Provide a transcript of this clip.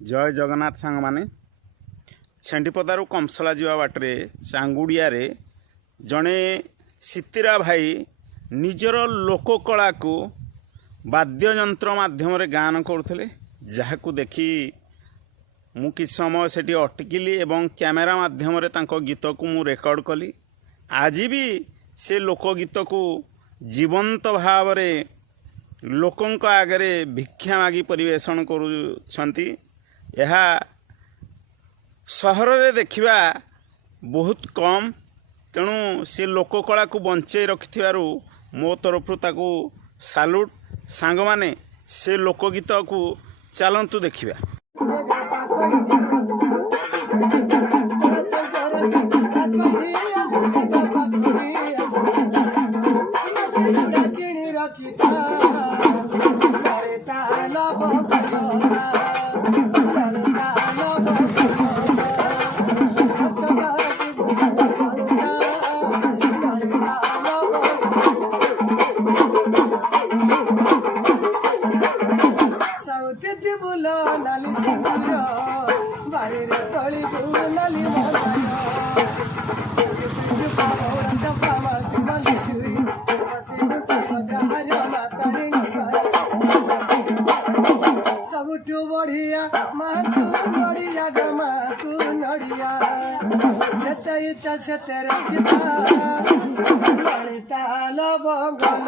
जय जगन्नाथ सांग माने छेंडीपदारू कमसला जीवा बाटरे चांगुड़िया जड़े सितिरा भाई निजर लोककला को वाद्ययंत्र माध्यम गान करुले जहां देखी मु कि समय से अटकिली एवं कैमेरा माध्यम गीत को मु रेकर्ड कली। आज भी से लोकगीत को जीवंत भाव लोकों आगे भिक्षा मागी परिवेषण करुछंती। यह सहर रे देखिबा बहुत कम, तेणु से लोककला को बंचे रखिथिबारु मो तरफ ताकू सालूट। सांग माने से लोकगीत को चलंतु देखिबा। नाली बारी तली नाली सबुठू बढ़िया मातू नड़िया ग मातू नड़िया जते इच्छा से तेरे ललिता लवंगल